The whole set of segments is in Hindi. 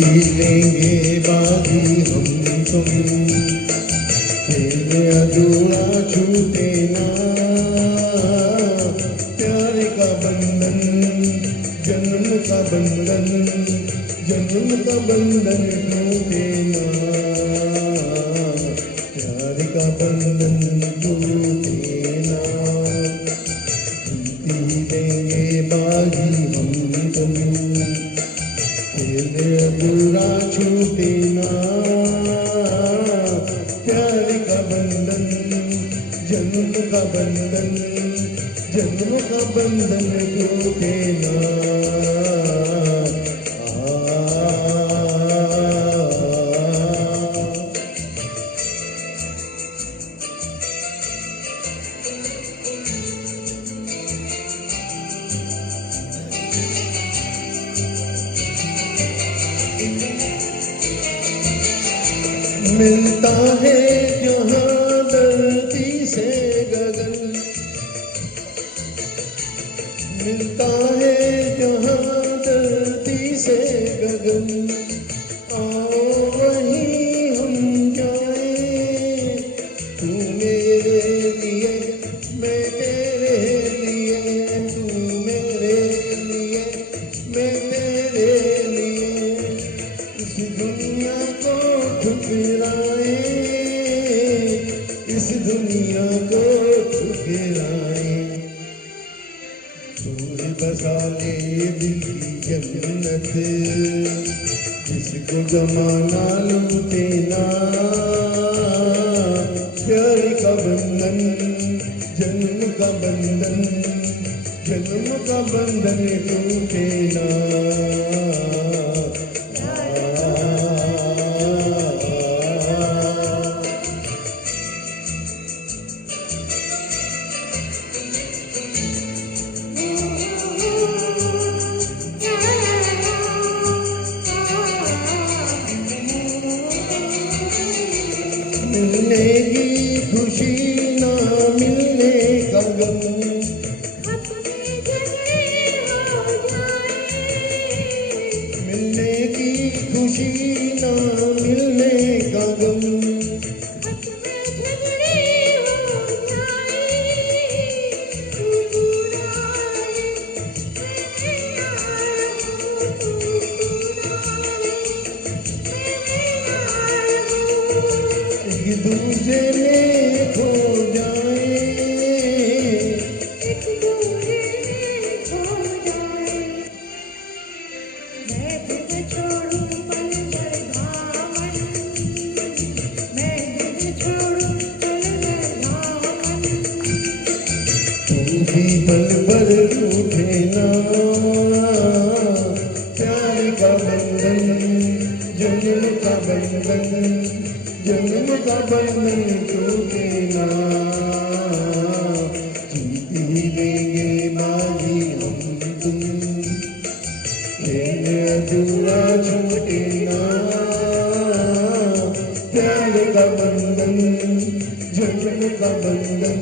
लेंगे बाजी हम तुम, खेल अधूरा छूटे ना, प्यार का बंधन जन्म का बंधन, जन्म का बंधन टूटे ना, प्यार का बंधन टूटे ना, जीती देंगे बाजी हम तुम, खेल अधूरा छूटे ना, प्यार का बंधन जन्म का बंधन, जन्म का बंधन टूटे ना। मिलता है जहाँ धरती से गगन, मिलता है जहाँ धरती से गगन, आओ वहीं हम जाएं, तू मेरे लिए मैं तेरे लिए, तू मेरे लिए मैं तेरे लिए, इस दुनिया को ठुकराए, इस दुनिया को ठुकराए, दूर बसा ले दिल की जन्नत, जिसको जमाना लूटे ना, प्यार का बंधन जन्म का बंधन, जन्म का बंधन टूटे ना। मिलने की खुशी ना मिलने का गम, मिलने की खुशी ना मिलने का गम, एक दूसरे में खो जाए, एक दूसरे में खो जाए, मैं तुझ छोड़ूं पल भर दामन, मैं तुझ छोड़ूं पल भर दामन, तू भी पल भर रूठे ना, प्यार का बंधन जन्म का बंधन, जन्म का बंधन टूटे ना, जीती लेंगे बाजी हम तुम, खेल अधूरा छूटे ना, प्यार का बंधन जन्म का बंधन,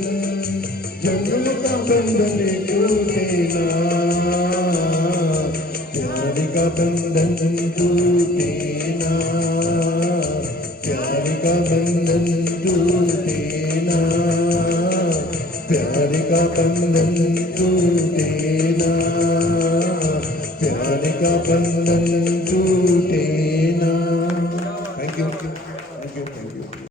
जन्म का बंधन टूटे ना, प्यार का बंधन टूटे ना, प्यार का बंधन टूटे ना, प्यार का बंधन टूटे ना, प्यार का बंधन टूटे